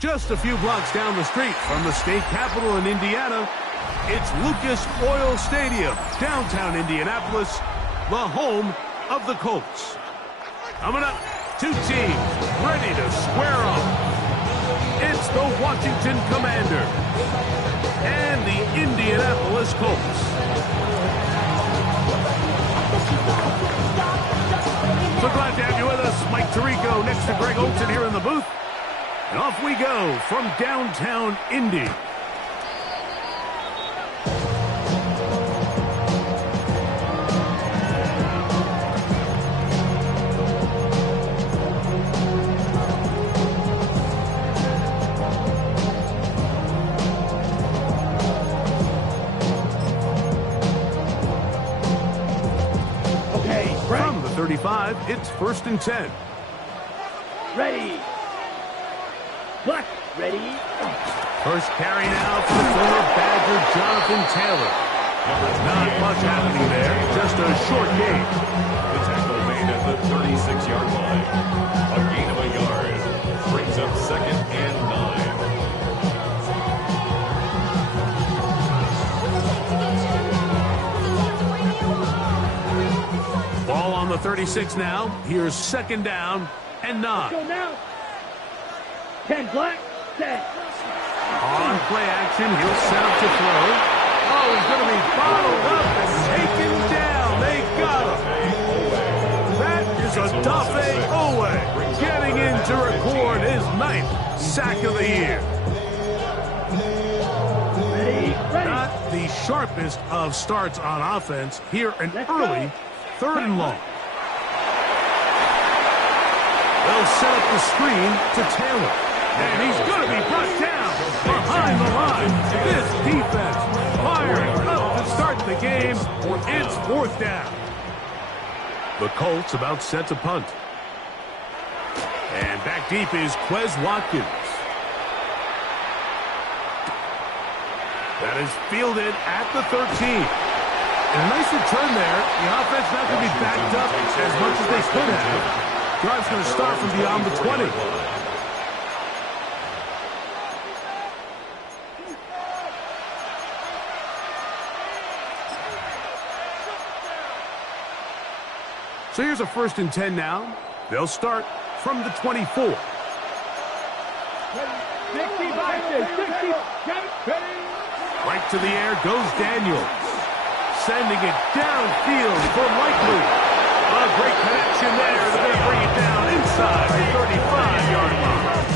Just a few blocks down the street from the state capitol in Indiana, it's Lucas Oil Stadium, downtown Indianapolis, the home of the Colts. Coming up, two teams ready to square off. It's the Washington Commanders and the Indianapolis Colts. So glad to have you with us. Mike Tirico next to Greg Olson here in the booth. And off we go from downtown Indy. From the 35, it's 1st and 10. Ready. What? Ready? First carry now for the former Badger Jonathan Taylor. Not much happening there, just a short gain. The tackle made at the 36-yard line. A gain of a yard. Brings up 2nd and 9. Ball on the 36 now. Here's 2nd down and 9. Go now. 10 black, 10. On play action, he'll set up to throw. Oh, he's going to be bottled up and taken down. They got him. That is a Dafe Owe getting in to record his 9th sack of the year. Ready. Not the sharpest of starts on offense. Here an early 3rd and long. They'll set up the screen to Taylor. And he's going to be brought down behind the line. This defense firing up to start the game. It's 4th down. The Colts about set to punt. And back deep is Quez Watkins. That is fielded at the 13. And a nice return there. The offense not going to be backed up as much as they could have. Drive's going to start from beyond the 20. So here's a 1st and 10 now. They'll start from the 24. 60, 60, Right to the air goes Daniels. Sending it downfield for Likely. A great connection there. They're going to bring it down inside the 35-yard line.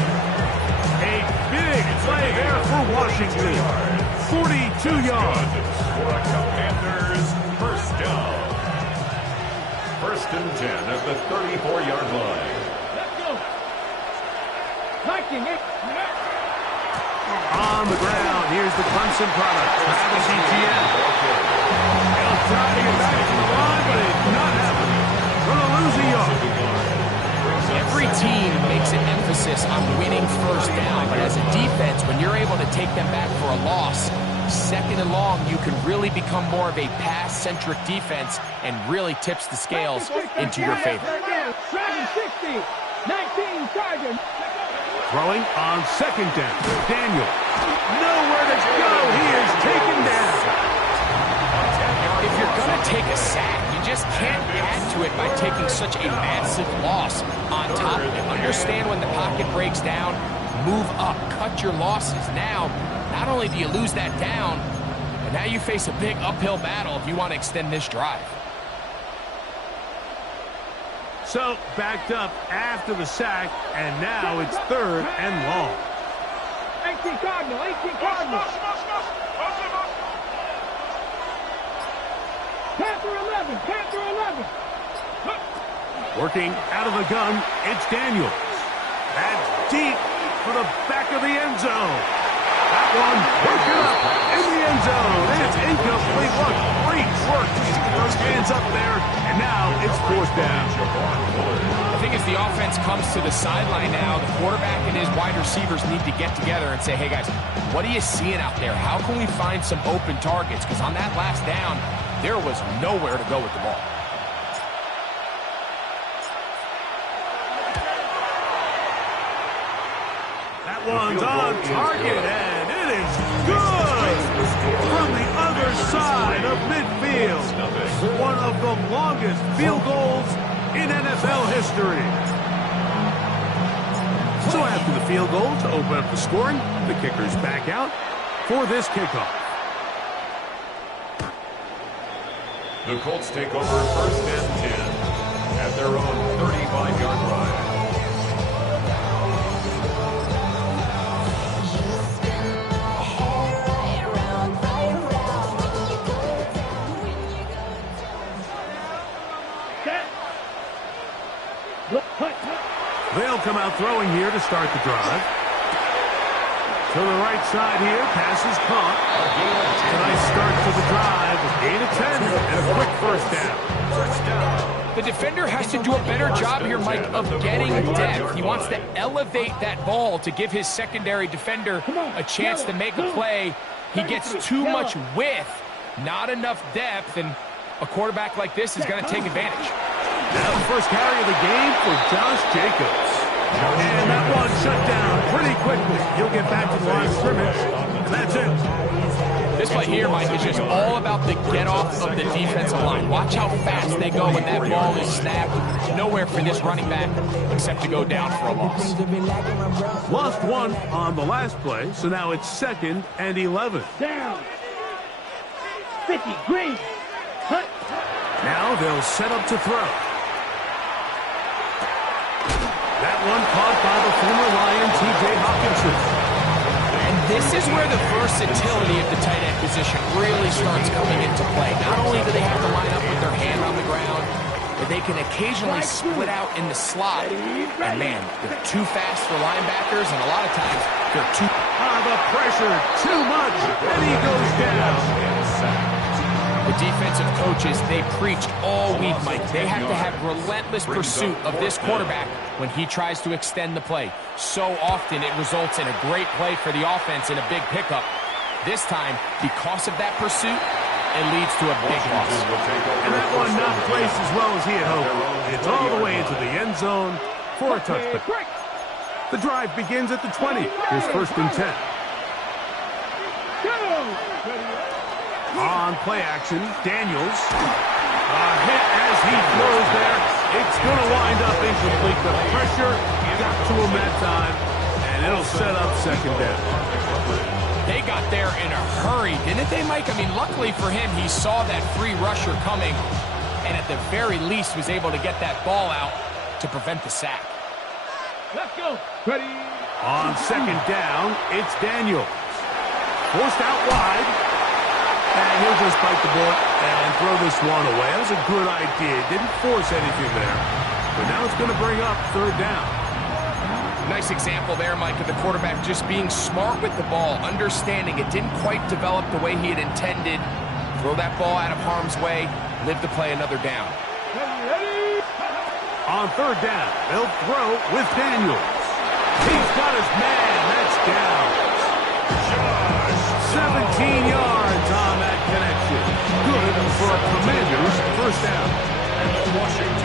A big play there for Washington. 42 yards. For a Commanders first down. 1st and 10 at the 34-yard line. Let's go. Viking it. On the ground, here's the Clemson product, Travis Etienne. He'll try to get back to the line, but it's not happening. Going to lose a yard. Every team makes an emphasis on winning 1st down, but as a defense, when you're able to take them back for a loss, 2nd and long, you can really become more of a pass-centric defense and really tips the scales into your favor. 60, 19, Sergeant. Throwing on 2nd down. Daniel. Nowhere to go. He is taken down. If you're going to take a sack, you just can't add to it by taking such a massive loss on top of it. Understand when the pocket breaks down, move up, cut your losses. Now, not only do you lose that down, but now you face a big uphill battle if you want to extend this drive. So, backed up after the sack, and now it's 3rd and long. 18 Cardinal, 18 Cardinal. Panther 11, Panther 11. Working out of the gun, it's Daniels. That's deep for the back of the end zone. That one broken up in the end zone. And it's incomplete. What great work to keep those hands up there. And now it's 4th down. I think as the offense comes to the sideline now, the quarterback and his wide receivers need to get together and say, hey, guys, what are you seeing out there? How can we find some open targets? Because on that last down, there was nowhere to go with the ball. That That one's on target, and it is good from the other side of midfield. One of the longest field goals in NFL history. So after the field goal to open up the scoring, the kicker's back out for this kickoff. The Colts take over 1st and 10 at their own 35-yard line. They'll come out throwing here to start the drive. To the right side here, pass is caught. A nice start to the drive, a gain of 10, and a quick first down. The defender has to do a better job here, Mike, of getting depth. He wants to elevate that ball to give his secondary defender a chance to make a play. He gets too much width, not enough depth, and a quarterback like this is going to take advantage. Now the first carry of the game for Josh Jacobs. And that one shut down pretty quickly. He'll get back to the line of scrimmage. That's it. This play here, Mike, is just all about the get-off of the defensive line. Watch how fast they go when that ball is snapped. Nowhere for this running back except to go down for a loss. Lost one on the last play, so now it's 2nd and 11. Down. 50, green. Hut. Now they'll set up to throw. That one caught by the former Lion, T.J. Hawkinson. And this is where the versatility of the tight end position really starts coming into play. Not only do they have to line up with their hand on the ground, but they can occasionally split out in the slot. And man, they're too fast for linebackers, and a lot of times they're too... The pressure, too much, and he goes down. The defensive coaches, they preached all week, Mike. They have to have relentless pursuit of this quarterback when he tries to extend the play. So often it results in a great play for the offense and a big pickup. This time, because of that pursuit, it leads to a big loss. And that one not placed as well as he had hoped. It's all the way into the end zone for a touchdown. The drive begins at the 20. Here's 1st and 10. On play action, Daniels. A hit as he throws there. It's going to wind up incomplete. The pressure got to him that time, and it'll set up 2nd down. They got there in a hurry, didn't they, Mike? I mean, luckily for him, he saw that free rusher coming, and at the very least was able to get that ball out to prevent the sack. Let's go. Ready. On 2nd down, it's Daniels. Forced out wide. And he'll just bite the bullet and throw this one away. That was a good idea. Didn't force anything there. But now it's going to bring up 3rd down. Nice example there, Mike, of the quarterback just being smart with the ball, understanding it didn't quite develop the way he had intended. Throw that ball out of harm's way, live to play another down. On 3rd down, they'll throw with Daniels. He's got his man. That's down. 17 yards on that connection. Good for a Commander's 1st down.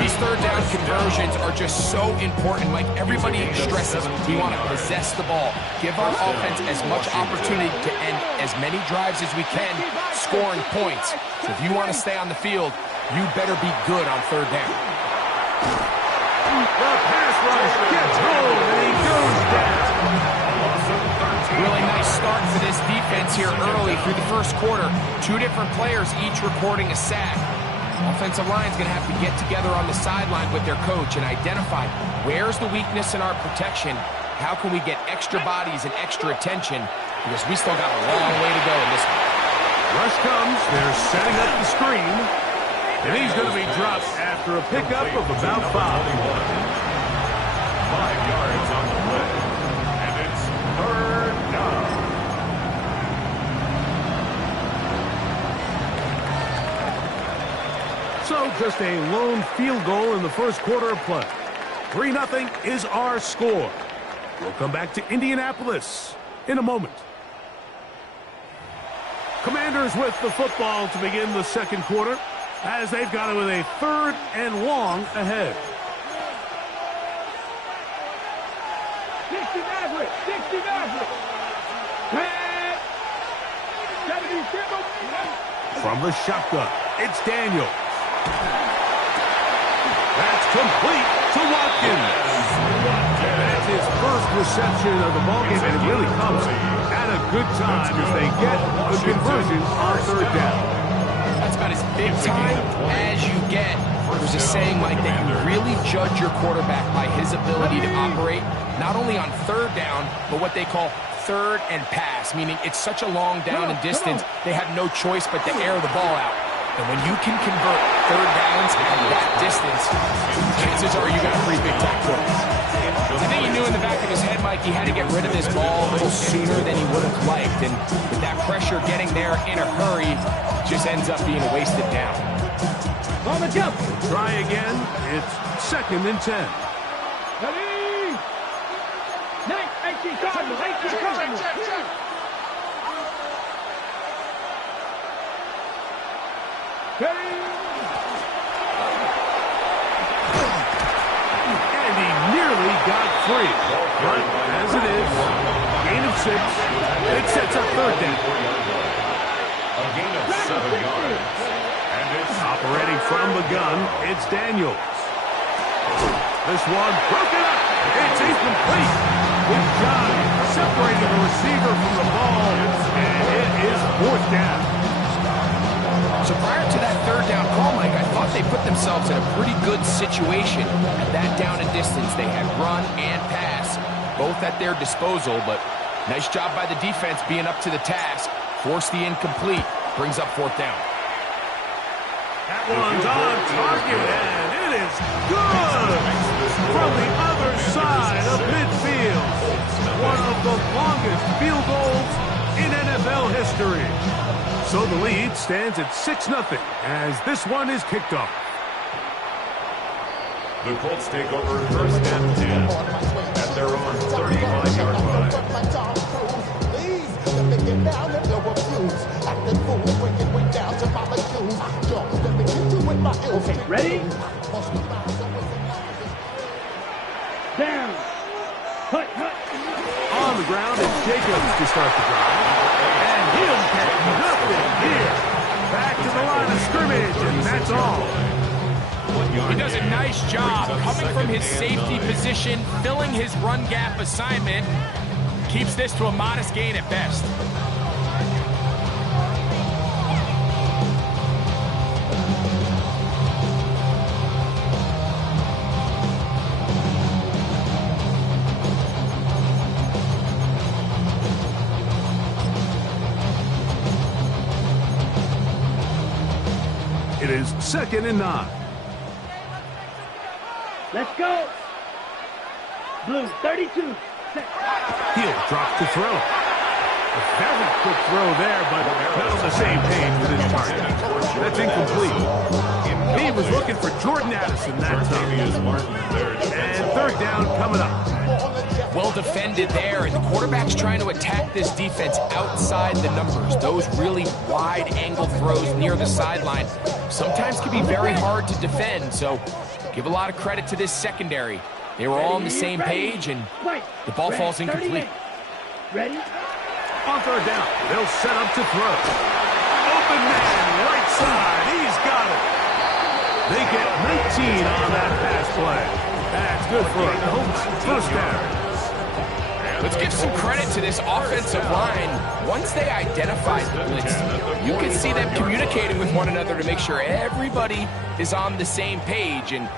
These 3rd down conversions are just so important, Mike. Everybody stresses we want to possess the ball, give our offense as much opportunity to end as many drives as we can, scoring points. So if you want to stay on the field, you better be good on 3rd down. The pass rush gets home, and he goes down. Really nice start for this defense here early through the 1st quarter. 2 different players each recording a sack. Offensive line's going to have to get together on the sideline with their coach and identify where's the weakness in our protection, how can we get extra bodies and extra attention, because we still got a long way to go in this one. Rush comes, they're setting up the screen, and he's going to be dropped after a pickup of about 5. 5 yards on the play, and it's 3rd down. So just a lone field goal in the 1st quarter of play. 3-0 is our score. We'll come back to Indianapolis in a moment. Commanders with the football to begin the 2nd quarter as they've got it with a 3rd and long ahead. 60 yards. 10, 77. From the shotgun, it's Daniels. That's complete to Watkins. That's his first reception of the ballgame, and it really comes at a good time as they get a conversion on third down. That's about as big time as you get. There's a saying, Mike, that you really judge your quarterback by his ability to operate not only on third down, but what they call third and pass, meaning it's such a long down and distance, they have no choice but to air the ball out. And when you can convert third downs at that distance, chances are you got a pretty big time quarterback. I think he knew in the back of his head, Mike, he had to get rid of this ball a little sooner than he would have liked. And with that pressure getting there in a hurry, just ends up being a wasted down. On the jump. Try again. It's 2nd and 10. Ready? 18 Cardinals. 18 Cardinals. Ready? And he nearly got free. But as it is, gain of 6. It sets up third down. A gain of 7 yards. And it's Operating from the gun, it's Daniels. This one broken up. It's incomplete. Good job separating the receiver from the ball, and it is 4th down. So prior to that third down call, Mike, I thought they put themselves in a pretty good situation at that down and distance. They had run and pass, both at their disposal, but nice job by the defense being up to the task. Force the incomplete, brings up 4th down. That one's on target, and it is good from the other side of midfield. One of the longest field goals in NFL history. So the lead stands at 6-0 as this one is kicked off. the Colts take over 1st and 10 at their own 35-yard line. Okay, ready? Down. Hut, hut. On the ground, it's Jacobs to start the drive. And he'll get nothing here. Back to the line of scrimmage, and that's all. He does a nice job coming from his safety position, filling his run gap assignment. Keeps this to a modest gain at best. It is 2nd and 9. Let's go. Blue, 32. He'll drop to throw. A very quick throw there, but not on the same page with his target. That's incomplete. He was looking for Jordan Addison that time. And 3rd down coming up. Well defended there, and the quarterback's trying to attack this defense outside the numbers. Those really wide angle throws near the sideline sometimes can be very hard to defend, so give a lot of credit to this secondary. They were all on the same page, and the ball falls incomplete. Ready? On 3rd down, they'll set up to throw. Open man, right side, he's got it. They get 19 on that pass play. That's good for a Colts 1st down. Let's give some credit to this offensive line. Once they identified the blitz, you can see them communicating with one another to make sure everybody is on the same page, and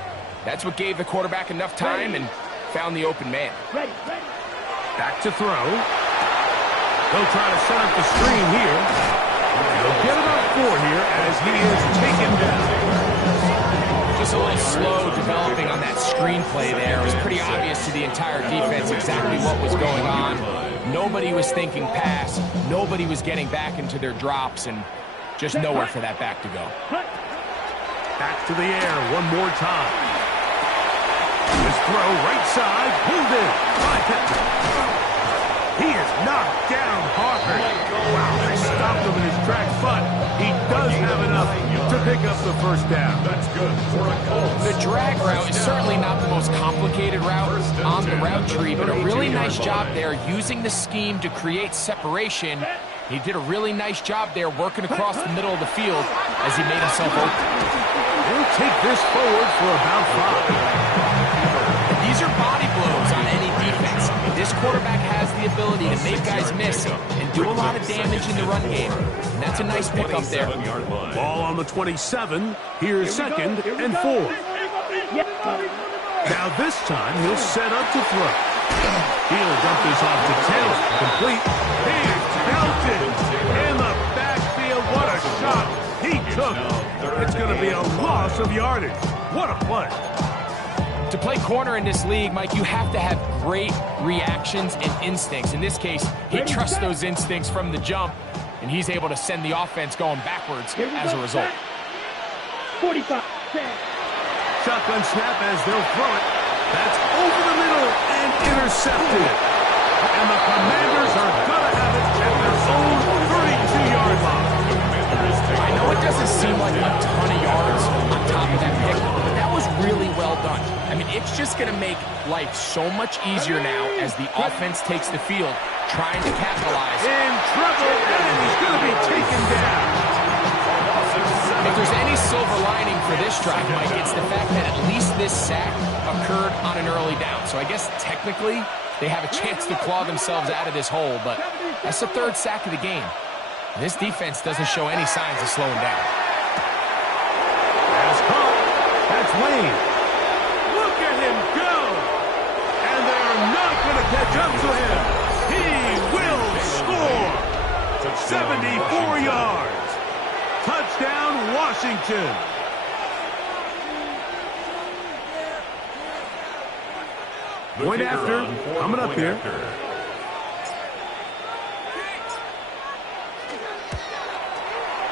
that's what gave the quarterback enough time and found the open man. Ready, ready. Back to throw. They'll try to set up the screen here. They'll get about 4 here as he is taken down. Just a little slow developing on that screenplay there. It was pretty obvious to the entire defense exactly what was going on. Nobody was thinking pass. Nobody was getting back into their drops, and just nowhere for that back to go. Back to the air one more time. This throw right side, pulled in by Pittman. He is knocked down Harper. Wow, they stopped him in his tracks, but he does have enough to pick up the first down. That's good for a Colts. The drag route is certainly not the most complicated route on the route tree, but a really nice job there using the scheme to create separation. He did a really nice job there working across the middle of the field as he made himself open. They'll take this forward for about 5. These are body blows on any defense. This quarterback has the ability to make guys miss and do a lot of damage in the run game. And that's a nice pickup there. Ball on the 27. Here's second and 4. Now this time he'll set up to throw. He'll dump this off to Taylor. Complete. He's belted in the backfield. What a shot he took. It's going to be a loss of yardage. What a play. To play corner in this league, Mike, you have to have great reactions and instincts. In this case, he trusts those instincts from the jump, and he's able to send the offense going backwards as a result. 45. Shotgun snap as they'll throw it. That's over the middle and intercepted. And the Commanders are going to have it at their own 32-yard line. I know it doesn't seem like a ton of yards on top of that pick, but that was really well done. I mean, it's just going to make life so much easier now as the offense takes the field, trying to capitalize. In trouble, and he's going to be taken down. If there's any silver lining for this drive, Mike, it's the fact that at least this sack occurred on an early down. So I guess technically they have a chance to claw themselves out of this hole, but that's the third sack of the game. This defense doesn't show any signs of slowing down. As caught, that's Wayne. Look at him go! And they're not going to catch up to him. He will score! 74 yards. Touchdown, Washington. Point after, coming up here.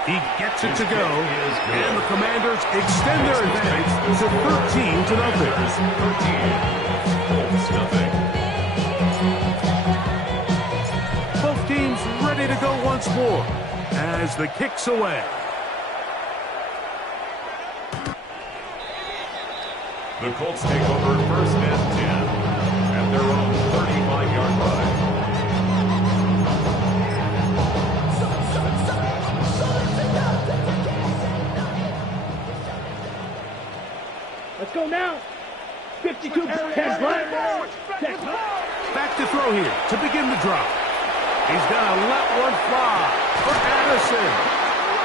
He gets it to go, and the Commanders extend their advantage to 13-0. Both teams ready to go once more as the kick's away. The Colts take over first and 10 at their own 35-yard line. Let's go now. 52, 10 black. Back to throw here to begin the drop. He's going to let one fly for Addison.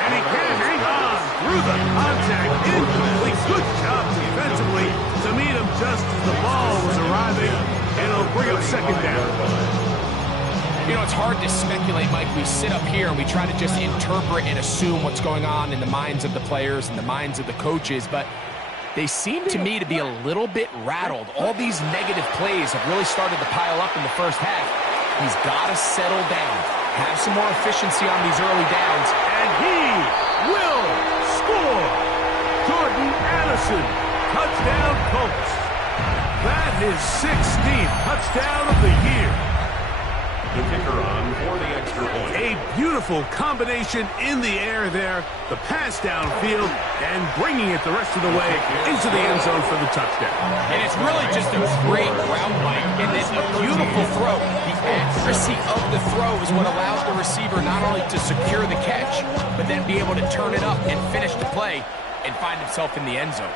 And he can't hang on through the contact. Incomplete. Good job defensively to meet him just as the ball was arriving. And it'll bring up second down. You know, it's hard to speculate, Mike. We sit up here and we try to just interpret and assume what's going on in the minds of the players and the minds of the coaches, but they seem to me to be a little bit rattled. All these negative plays have really started to pile up in the first half. He's got to settle down, have some more efficiency on these early downs. And he will score! Jordan Addison, touchdown Colts. That is 16th touchdown of the year. The kicker on for the extra point. A beautiful combination in the air there. The pass downfield and bringing it the rest of the way into the end zone for the touchdown. And it's really just a great route, Mike, and then a beautiful throw. The accuracy of the throw is what allows the receiver not only to secure the catch, but then be able to turn it up and finish the play and find himself in the end zone.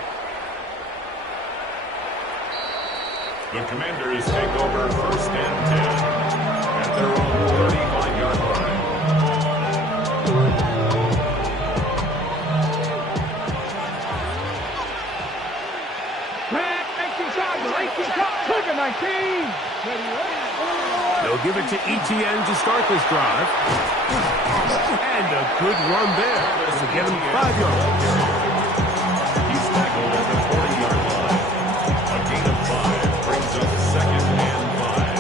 The Commanders take over first and 10. At their own 35-yard line. They'll give it to ETN to start this drive. And a good run there to get him 5 yards. He's tackled at the 40-yard line. A gain of 5 brings up second and 5.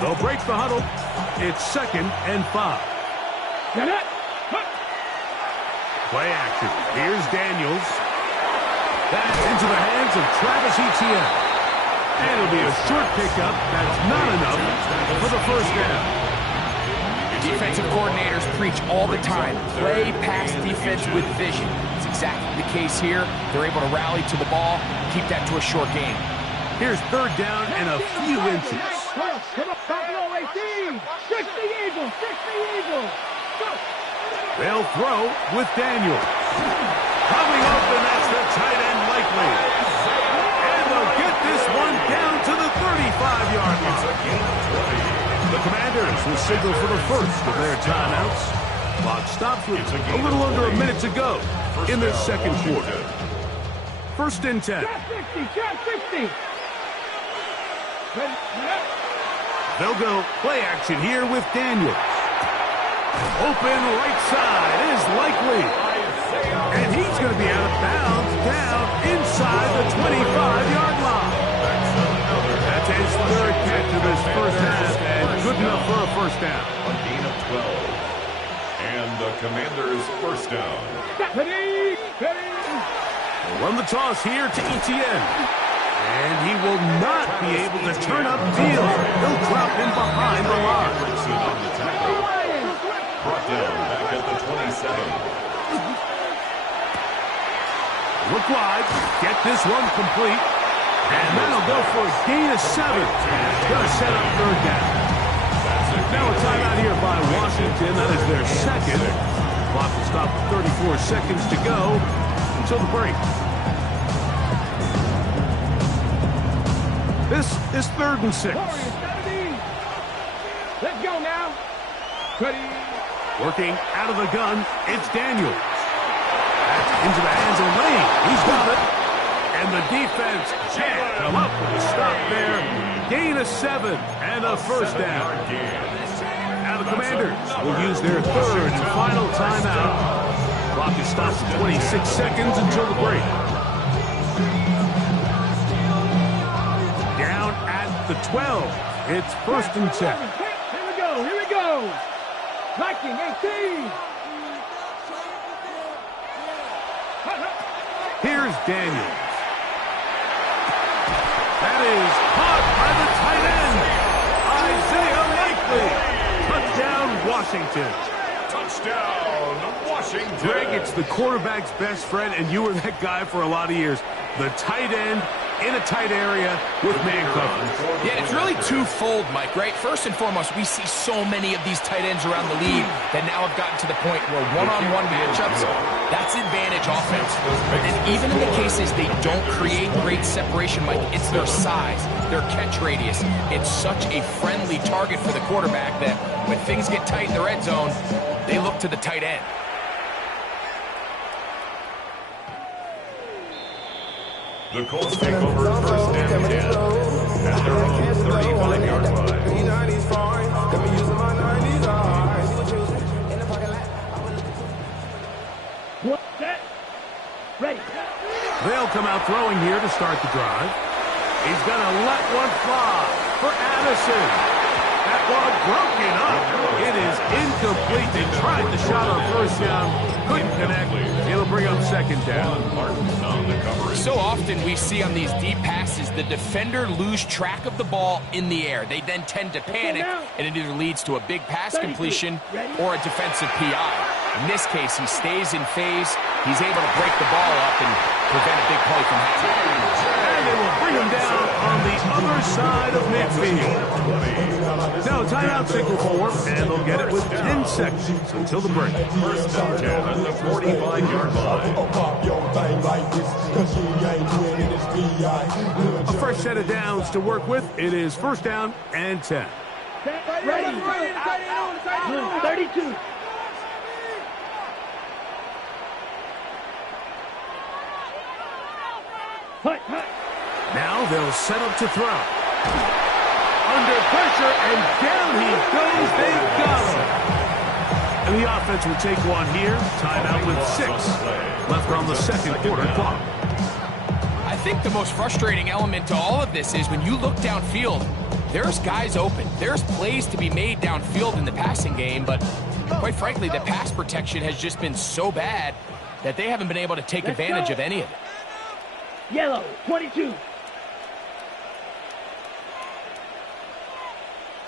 They'll break the huddle. It's 2nd and 5. Play action. Here's Daniels. That's into the hands of Travis Etienne. And it'll be a short pickup. That's not enough for the first down. Defensive coordinators preach all the time, play pass defense with vision. It's exactly the case here. They're able to rally to the ball, keep that to a short game. Here's third down and a few inches. Buffalo 18. 60 Eagles. 60 Eagles. Go. They'll throw with Daniels. Coming open, that's the tight end likely. And they'll get this one down to the 35-yard line. The Commanders will signal for the first of their timeouts. Clock stops with a little under a minute to go in their second quarter. First and 10. Trap 60. Trap 60. They'll go play action here with Daniels. Open right side is likely. And he's going to be out of bounds down inside the 25-yard line. That's his third catch of this first half, and good enough for a first down. A gain of 12. And the Commanders' first down. They'll run the toss here to Etienne. And he will not be able to turn up field. He'll drop him behind the line. On the tackle. Brought down back at the 27. Look wide. Get this one complete. And that'll go for a gain of 7. Going to set up third down. Now a timeout here by Washington. That is their second. Clock will stop with 34 seconds to go until the break. This is 3rd and 6. Let's go now. Ready. Working out of the gun, it's Daniels. That's into the hands of Lane. He's got it. And the defense can't come up with a stop there. Gain of 7 and a first down. Now the Commanders will use their third and final timeout. Clock is stopped at 26 seconds until the break. Down at the 12. It's 1st and 10. Here we go. Here we go. Viking 18. Here's Daniels. That is caught by the tight end, Isaiah Likely. Touchdown, Washington. Touchdown, Washington. Greg, it's the quarterback's best friend, and you were that guy for a lot of years. The tight end in a tight area with man coverage. Yeah, it's really twofold, Mike, right? First and foremost, we see so many of these tight ends around the league that now have gotten to the point where one-on-one matchups, that's advantage offense. But then even in the cases they don't create great separation, Mike, it's their size, their catch radius. It's such a friendly target for the quarterback that when things get tight in the red zone, they look to the tight end. The Colts take over 1st and 10 at their own 35-yard line. Set. Ready. They'll come out throwing here to start the drive. He's going to let one fly for Addison. That ball broken up. It is incomplete. They tried the shot on first down. Couldn't connect. It'll bring up second down. So often we see on these deep passes, the defender lose track of the ball in the air. They then tend to panic, and it either leads to a big pass completion or a defensive PI. In this case, he stays in phase. He's able to break the ball up and prevent a big play from happening. And they will bring him down on the other side of midfield. Now, timeout signal forward, and they'll get it with 10 seconds until the break. 1st and 10 at the 45-yard line. A fresh set of downs to work with. It is 1st down and 10. Ready. 32. Hut. Now they'll set up to throw. Under pressure, and down he goes. They got him. And the offense will take one here. Timeout with 6 left on the second quarter clock. I think the most frustrating element to all of this is when you look downfield, there's guys open. There's plays to be made downfield in the passing game, but quite frankly, the pass protection has just been so bad that they haven't been able to take advantage of any of it. Yellow, 22.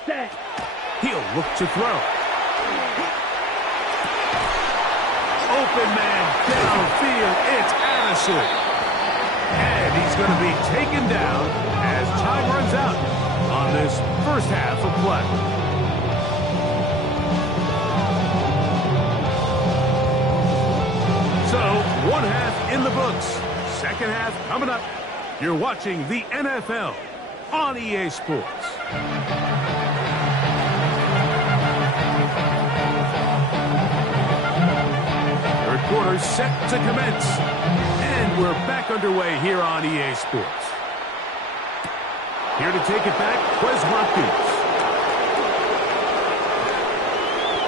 Set. He'll look to throw. Open man downfield. It's Addison. And he's going to be taken down as time runs out on this first half of play. So, one half in the books. Second half coming up. You're watching the NFL on EA Sports. Third quarter set to commence. And we're back underway here on EA Sports. Here to take it back, Wes Hopkins.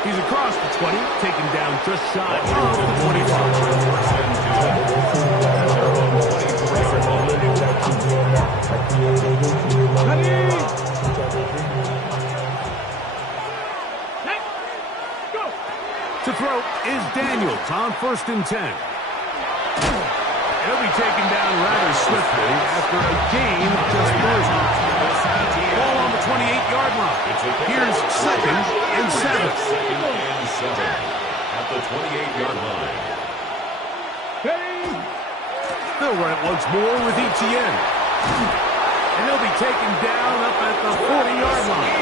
He's across the 20, taken down just shy of the 25. To throw is Daniels on 1st and 10. He'll be taken down rather swiftly after a gain of just 3. Ball on the 28-yard line. Here's 2nd and 7. 2nd and 7 at the 28-yard line. They'll run it once more with Etienne. And he'll be taken down up at the 40-yard line.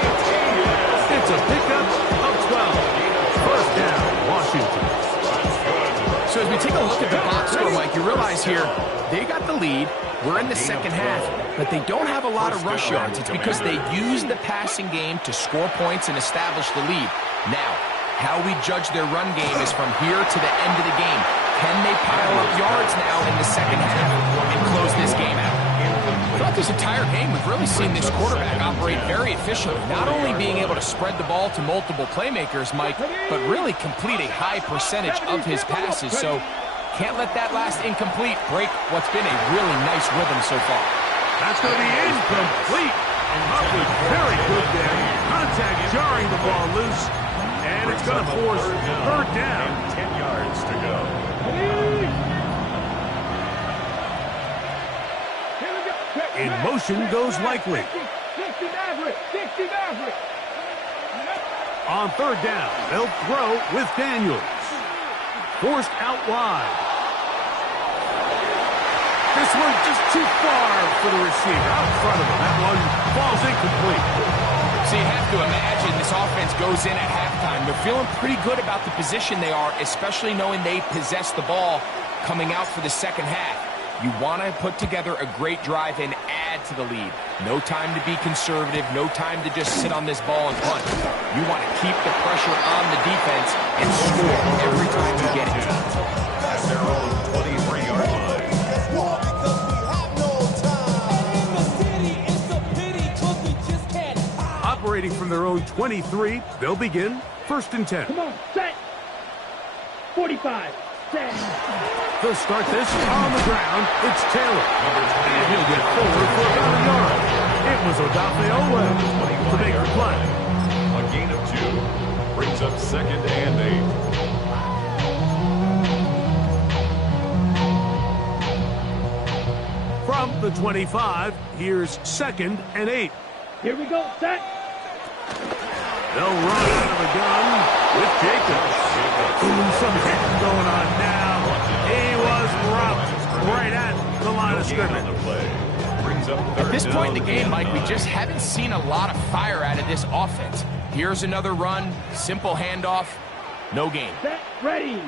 It's a pickup of 12. First down, Washington. So as we take a look at the box score, Mike, you realize here they got the lead. We're in the second half, but they don't have a lot of rush yards. It's because they use the passing game to score points and establish the lead. Now, how we judge their run game is from here to the end of the game. Can they pile up yards now in the second half and close this game out? Throughout this entire game, we've really seen this quarterback operate very efficiently, not only being able to spread the ball to multiple playmakers, Mike, but really complete a high percentage of his passes. So can't let that last incomplete break what's been a really nice rhythm so far. That's going to be incomplete. And Huff was very good there. Contact jarring the ball loose. And it's going to force third down. 10 yards to go. In motion goes Likely. 60 Maverick. On third down, they'll throw with Daniels. Forced out wide. This one just too far for the receiver. Out in front of him. That one falls incomplete. So you have to imagine this offense goes in at halftime. They're feeling pretty good about the position they are, especially knowing they possess the ball coming out for the second half. You want to put together a great drive and add to the lead. No time to be conservative. No time to just sit on this ball and punt. You want to keep the pressure on the defense and score every time you get it. At their own 23-yard line. Operating from their own 23, they'll begin 1st and 10. Come on, set. 45, set. They'll start this on the ground. It's Taylor. And he'll get forward for about a yard. It was Odafe Owe to make the play. A gain of 2 brings up 2nd and 8. From the 25, here's 2nd and 8. Here we go, set. They'll run out of the gun with Jacobs. Ooh, some hitting going on now. He was roughed right at the line of scrimmage. At this point in the game, Mike, we just haven't seen a lot of fire out of this offense. Here's another run, simple handoff, no gain. Set, ready.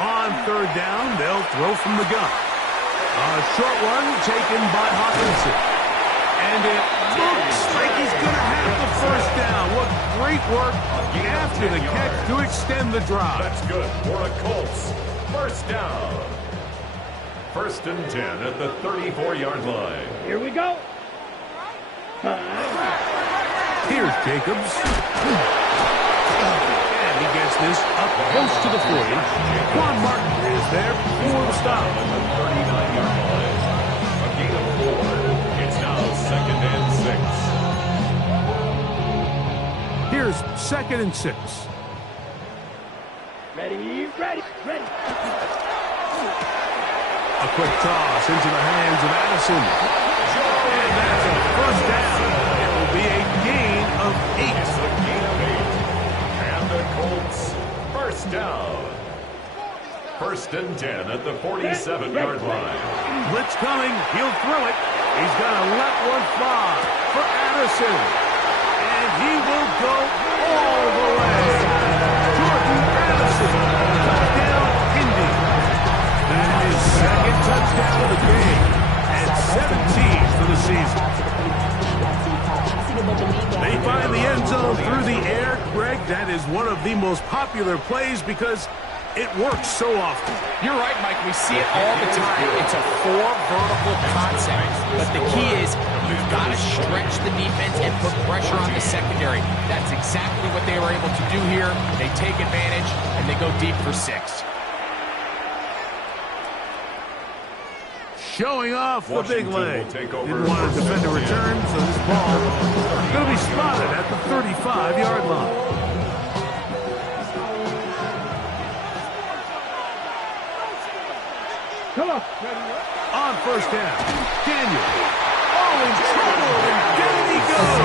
On third down, they'll throw from the gun. A short one taken by Hawkinson. And it looks like he's going to have the first down. What great work after the catch to extend the drive. That's good for the Colts. First down. 1st and 10 at the 34-yard line. Here we go. Here's Jacobs. And he gets this up close to the 40. Quan Martin is there for the stop. 39-yard line. A gain of 4. It's now 2nd and 6. Here's 2nd and 6. Ready, ready, ready. A quick toss into the hands of Addison. And that's a first down. It will be a gain of 8. It's a gain of 8. And the Colts, first down. First and 10 at the 47-yard line. Blitz coming. He'll throw it. He's going to let one fly for Addison. And he will go all the way. Jordan Addison. Touchdown, Indy. That is second touchdown of the game. And 17 for the season. They find the end zone through the air. Greg, that is one of the most popular plays because it works so often. You're right, Mike. We see it all the time. It's a 4 vertical concept. But the key is you've got to stretch the defense and put pressure on the secondary. That's exactly what they were able to do here. They take advantage, and they go deep for 6. Showing off the big Washington leg. will take over Didn't want to first defend a and 10. return, so this ball is going to be spotted at the 35-yard line. Come on. On first down, Daniel. Oh, in trouble, and down he goes.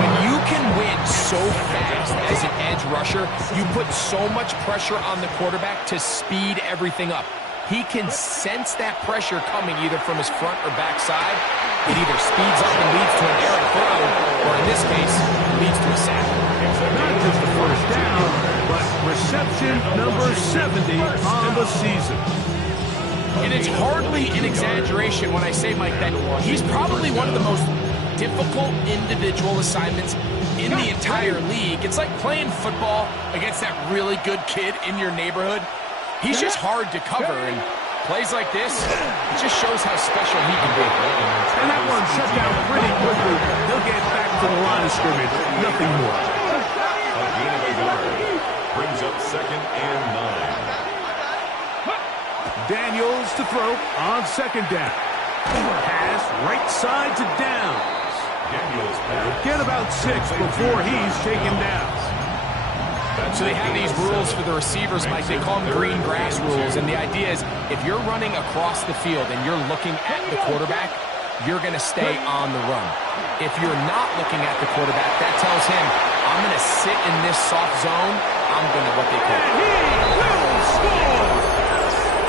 When you can win so fast as an edge rusher, you put so much pressure on the quarterback to speed everything up. He can sense that pressure coming either from his front or back side. It either speeds up and leads to an errant throw, or in this case, leads to a sack. Not just the first down, but reception number 70 on the season. And it's hardly an exaggeration when I say, Mike, that he's probably one of the most difficult individual assignments in the entire league. It's like playing football against that really good kid in your neighborhood. He's just hard to cover, and plays like this, it just shows how special he can be. And that one shut down pretty quickly. They'll get back to the line of scrimmage. Nothing more. A gain of a yard. Brings up second and 9. Daniels to throw on second down. Pass right side to Downs. Daniels pass. Get about 6 before he's taken down. So they have these rules for the receivers, Mike. They call them green grass rules. And the idea is if you're running across the field and you're looking at the quarterback, you're going to stay on the run. If you're not looking at the quarterback, that tells him, I'm going to sit in this soft zone. I'm going to what they call. He will score!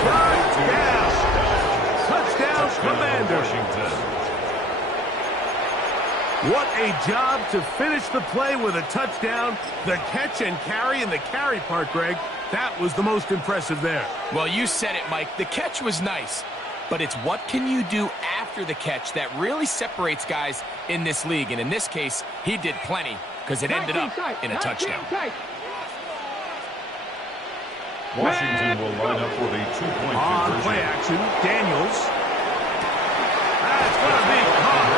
Touchdown! Touchdown, Commander! Washington. What a job to finish the play with a touchdown. The catch and carry, and the carry part, Greg, that was the most impressive there. Well, you said it, Mike. The catch was nice, but it's what can you do after the catch that really separates guys in this league. And in this case, he did plenty because it ended up in a touchdown. Washington will line up for the 2-point On conversion. play action, Daniels. That's going to be caught.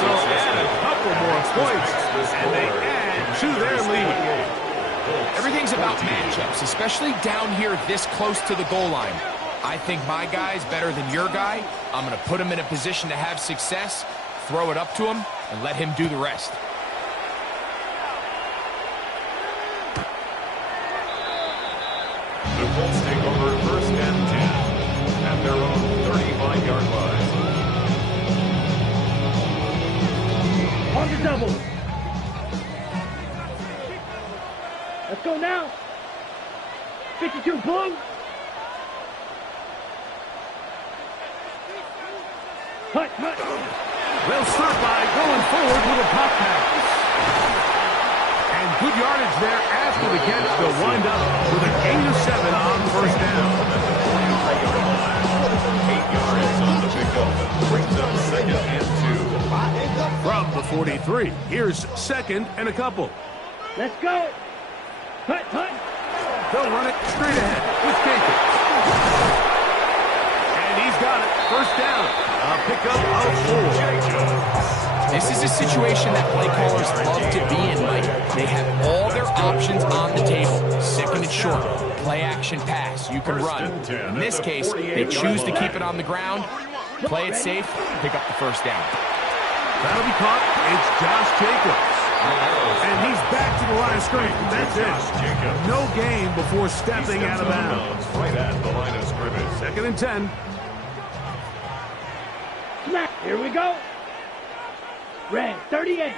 So add a couple more points, and they add to their lead. Everything's about matchups, especially down here this close to the goal line. I think my guy's better than your guy. I'm going to put him in a position to have success, throw it up to him, and let him do the rest. The Colts take over first and 10 at their own 35-yard line. On the double. Let's go now. 52 blue. Hut, hut. They'll start by going forward with a pop pass. And good yardage there after the catch. They'll wind up with a gain of 7 on first down. 8 yards on the pickup. Brings up second and 2. From the 43, here's second and a couple. Let's go. Hut, hut. They'll run it straight ahead with Jacobs. And he's got it. First down. A pickup of 4. This is a situation that play callers love to be in, Mike. They have all their options on the table. Second and short, play action pass. You can run. In this case, they choose to keep it on the ground, play it safe, pick up the first down. That'll be caught. It's Josh Jacobs. And he's back to the line of scrimmage. That's it. No gain before stepping out of bounds. Right at the line of scrimmage. 2nd and 10. Snap. Here we go. Red 38.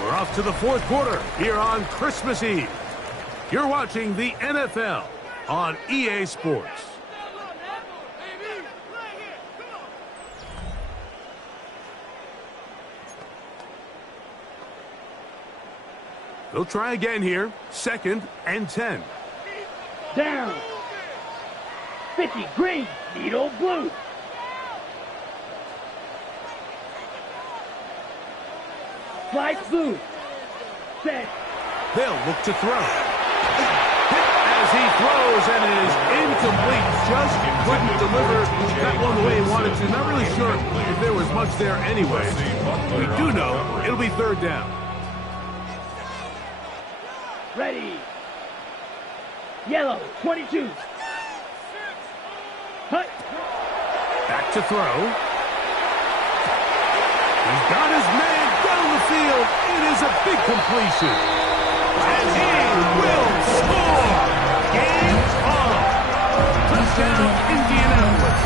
We're off to the 4th quarter here on Christmas Eve. You're watching the NFL on EA Sports. They'll try again here. 2nd and 10. Down. 50 green. Needle blue. Flight blue. Set. They'll look to throw. Hit as he throws, and it is incomplete. Just couldn't deliver that one the way he wanted to. Not really sure if there was much there anyway. We do know it'll be 3rd down. Ready. Yellow 22. Hut. Back to throw. He's got his man down the field. It is a big completion. And he will score. Game on. Touchdown, Indianapolis.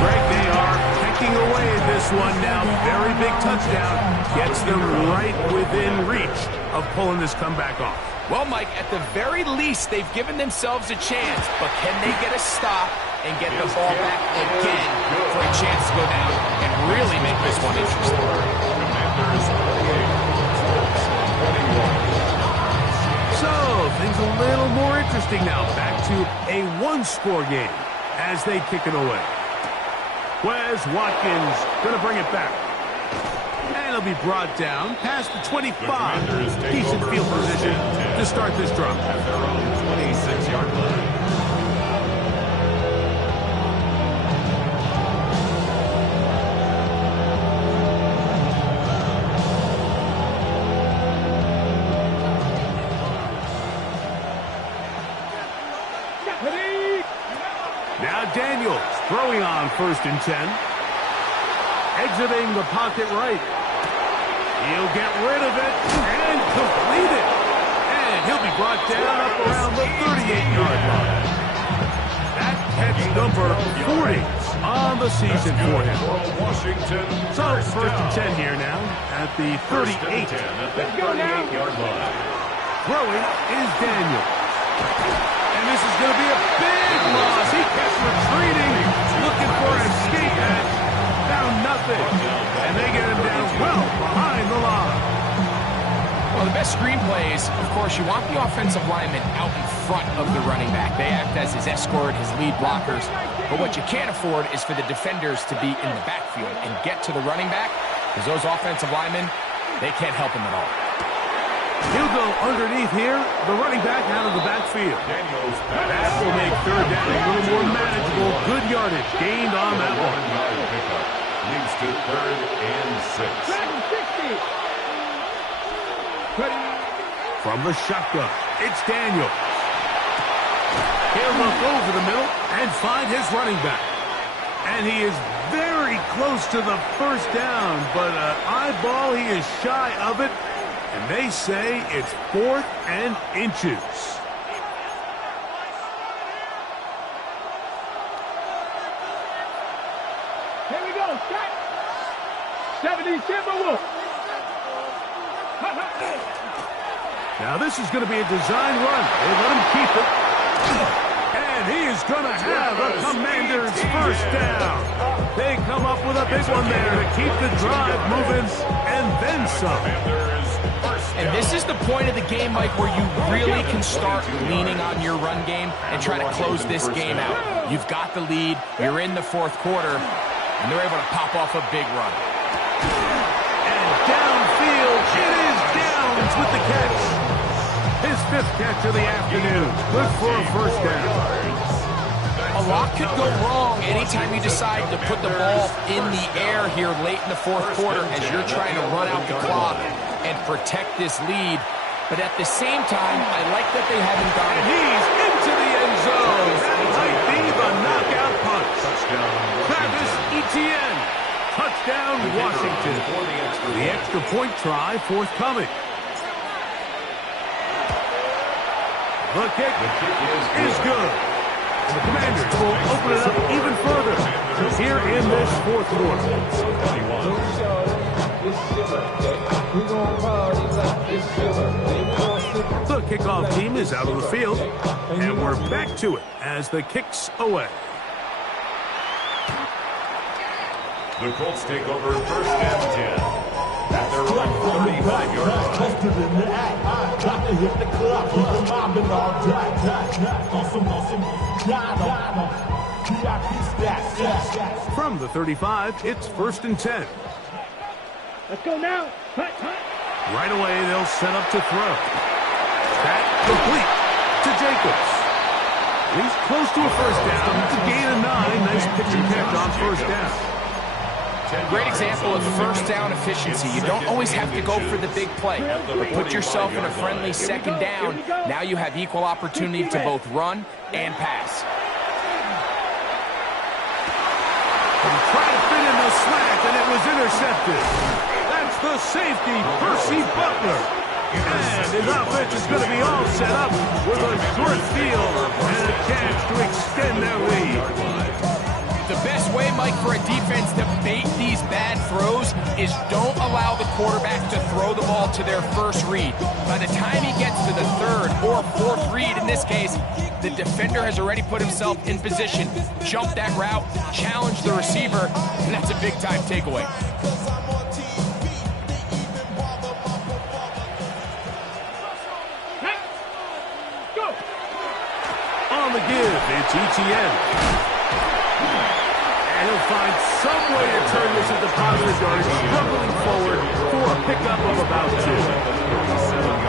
Greg, they are picking away at this one now. Very big touchdown. Gets them right within reach of pulling this comeback off. Well, Mike, at the very least, they've given themselves a chance, but can they get a stop and get the ball back again for a chance to go down and really make this one interesting? So, things a little more interesting now. Back to a 1-score game as they kick it away. Wes Watkins going to bring it back. And it'll be brought down past the 25. Decent field position to start this drive. At their own 26-yard line. Now Daniels throwing on 1st and 10. Exiting the pocket right. He'll get rid of it and complete it. And he'll be brought down up around the 38-yard line. That catch number 40 on the season for him. So 1st and 10 here now at the 38. Let's go now. Throwing is Daniels. And this is going to be a big loss. He kept retreating, looking for an escape hatch. Found nothing. And they get him down well behind the line. Well, the best screenplay is, of course, you want the offensive lineman out in front of the running back. They act as his escort, his lead blockers. But what you can't afford is for the defenders to be in the backfield and get to the running back, because those offensive linemen, they can't help him at all. He'll go underneath here. The running back out of the backfield. That will make 3rd down a little more manageable. Good yardage gained on that one. Leads to 3rd and 6. From the shotgun, it's Daniels. He'll look over the middle and find his running back. And he is very close to the 1st down, but eyeball, he is shy of it. And they say it's 4th and inches. Here we go. Shot. 70 Timberwolves. Now this is going to be a design run. They let him keep it. And he is going to have a Commander's 1st down. They come up with a big one there to keep the drive moving and then some. And this is the point of the game, Mike, where you really can start leaning on your run game and try to close this game out. You've got the lead, you're in the 4th quarter, and they're able to pop off a big run. And downfield, it is Downs with the catch. His 5th catch of the afternoon. Good for a 1st down. A lot could go wrong anytime you decide to put the ball in the air here late in the 4th quarter as you're trying to run out the clock and protect this lead. But at the same time, I like that they haven't gone. And he's into the end zone. That might be the knockout punch. Travis Etienne Touchdown, Washington. The extra point try forthcoming. The kick is good. And the Commanders will open it up even further here in this fourth quarter. The kickoff team is out of the field, and we're back to it as the kick's away. The Colts take over first and 10 at their own 35-yard line. From the 35, it's first and 10. Let's go now. Right away, they'll set up to throw. That complete to Jacobs. He's close to a first down. It's a gain of 9. Nice pitch and catch on first down. Great example of first down efficiency. You don't always have to go for the big play, but put yourself in a friendly second down. Now you have equal opportunity to both run and pass. He tried to fit in the slant, and it was intercepted. That's the safety, Percy Butler. And his offense is going to be all set up with a short field and a chance to extend their lead. The best way, Mike, for a defense to bait these bad throws is don't allow the quarterback to throw the ball to their first read. By the time he gets to the third or fourth read, in this case, the defender has already put himself in position, jump that route, challenge the receiver, and that's a big-time takeaway. Go! On the give, it's ETN. And he'll find some way to turn this into positive yards, struggling forward for a pickup of about 2.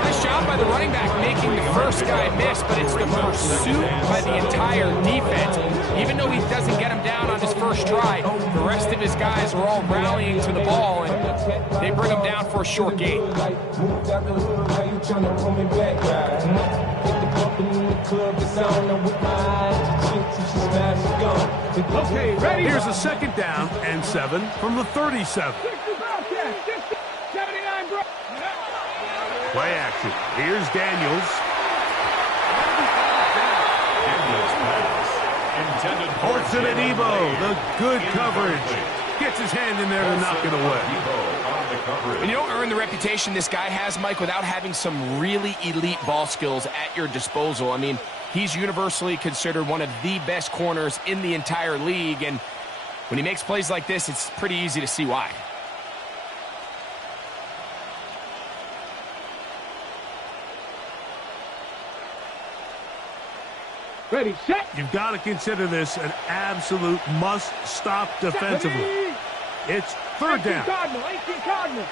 Nice job by the running back making the first guy miss, but it's the pursuit by the entire defense. Even though he doesn't get him down on his first try, the rest of his guys are all rallying to the ball, and they bring him down for a short gain. Okay, ready? Here's a second down and 7 from the 37. 79, bro. Play action. Here's Daniels. Holton and Ebo, the good coverage. Gets his hand in there to knock it away. And you don't earn the reputation this guy has, Mike, without having some really elite ball skills at your disposal. I mean, he's universally considered one of the best corners in the entire league, and when he makes plays like this, it's pretty easy to see why. Ready, set. You've got to consider this an absolute must-stop defensively. It's third down. 18 Cardinal.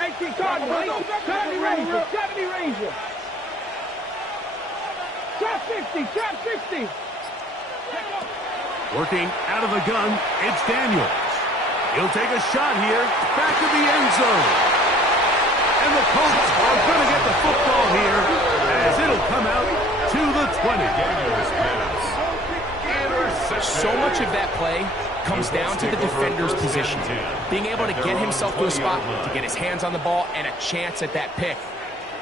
18 Cardinal. 70 Ranger. 70 Ranger. Trap 50. Trap 50. Working out of the gun, it's Daniels. He'll take a shot here, back of the end zone. And the Colts are going to get the football here as it'll come out to the 20. So much of that play comes down to the defender's position. Being able to get himself to a spot, to get his hands on the ball, and a chance at that pick.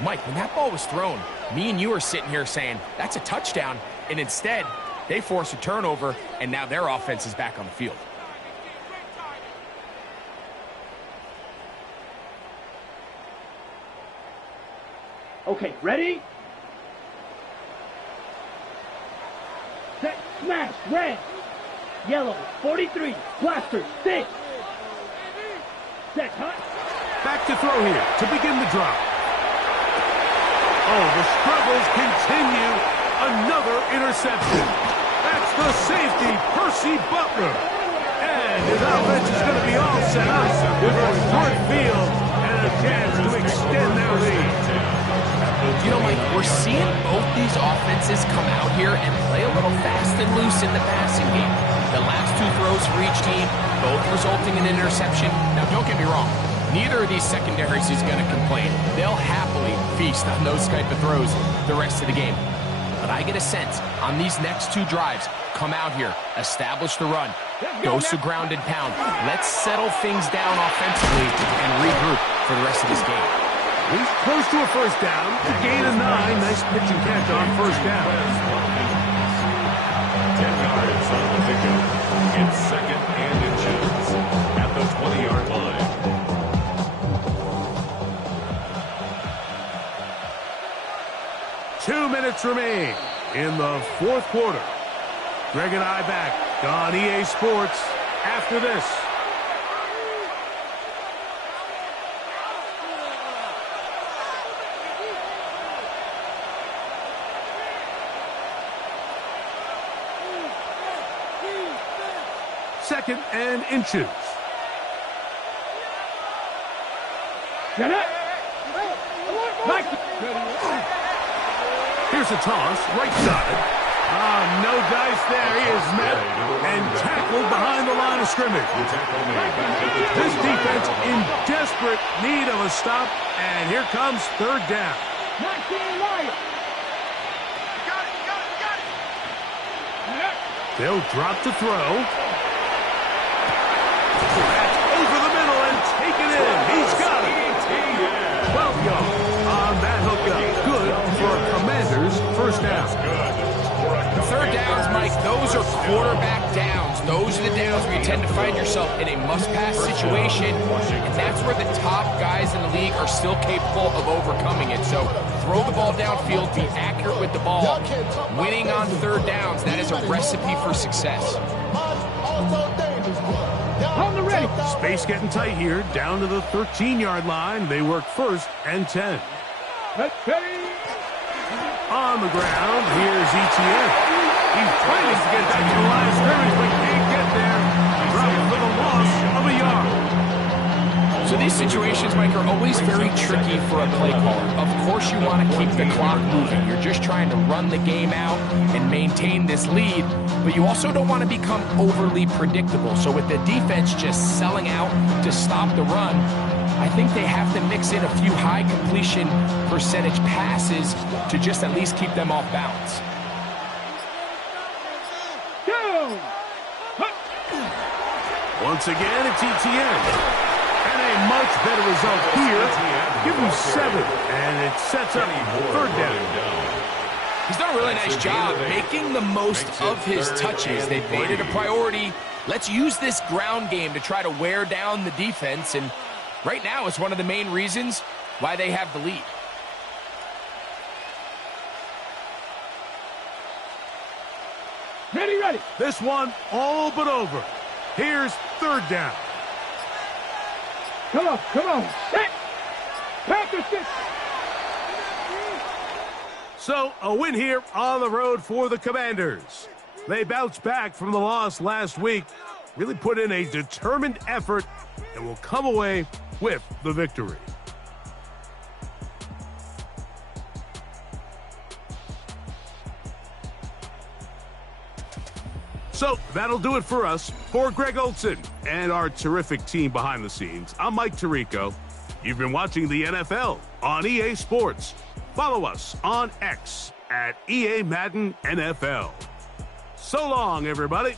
Mike, when that ball was thrown, me and you are sitting here saying, that's a touchdown, and instead, they force a turnover, and now their offense is back on the field. Okay, ready? Set, smash, red. Yellow, 43, blaster, 6. Set, hot. Back to throw here to begin the drive. Oh, the struggles continue. Another interception. That's the safety, Percy Butler. And his offense is going to be all set up with a short field and a chance to extend their lead. You know, Mike, we're seeing both these offenses come out here and play a little fast and loose in the passing game. The last 2 throws for each team, both resulting in an interception. Now, don't get me wrong. Neither of these secondaries is going to complain. They'll happily feast on those type of throws the rest of the game. But I get a sense on these next 2 drives, come out here, establish the run, go to ground and pound. Let's settle things down offensively and regroup for the rest of this game. He's close to a first down. A gain of 9. Nice pitch and catch on first down. 10 yards on the pickup. It's second and inches at the 20-yard line. Two minutes remain in the fourth quarter. Greg and I back on EA Sports after this. Second and inches. Get it. Here's a toss, right side. No dice there. He is met and tackled behind the line of scrimmage. This defense in desperate need of a stop, and here comes third down. They'll drop to throw. That's over the middle and taken in. He's got it. 12 yards on that hookup. Good for a Commander's first down. Third downs, Mike, those are quarterback downs. Those are the downs where you tend to find yourself in a must-pass situation, and that's where the top guys in the league are still capable of overcoming it. So throw the ball downfield, be accurate with the ball. Winning on third downs, that is a recipe for success. On the ready. Space getting tight here, down to the 13-yard line. They work first and 10. On the ground, here's ETN. He's trying to get back to the line of scrimmage, but can't get there. Dropping for the loss of a yard. So these situations, Mike, are always very tricky for a play caller. Of course you want to keep the clock moving. You're just trying to run the game out and maintain this lead, but you also don't want to become overly predictable. So with the defense just selling out to stop the run, I think they have to mix in a few high completion percentage passes to just at least keep them off balance. Once again, it's ETN. And a much better result here. Give him 7, and it sets up third down. He's done a really nice job making the most of his touches. They've made it a priority. Let's use this ground game to try to wear down the defense, and right now it's one of the main reasons why they have the lead. Ready. This one all but over. Here's third down. Come on. Set. Packers sit. So, a win here on the road for the Commanders. They bounced back from the loss last week, really put in a determined effort, and will come away with the victory. So, that'll do it for us. For Greg Olson and our terrific team behind the scenes, I'm Mike Tirico. You've been watching the NFL on EA Sports. Follow us on X at EA Madden NFL. So long, everybody.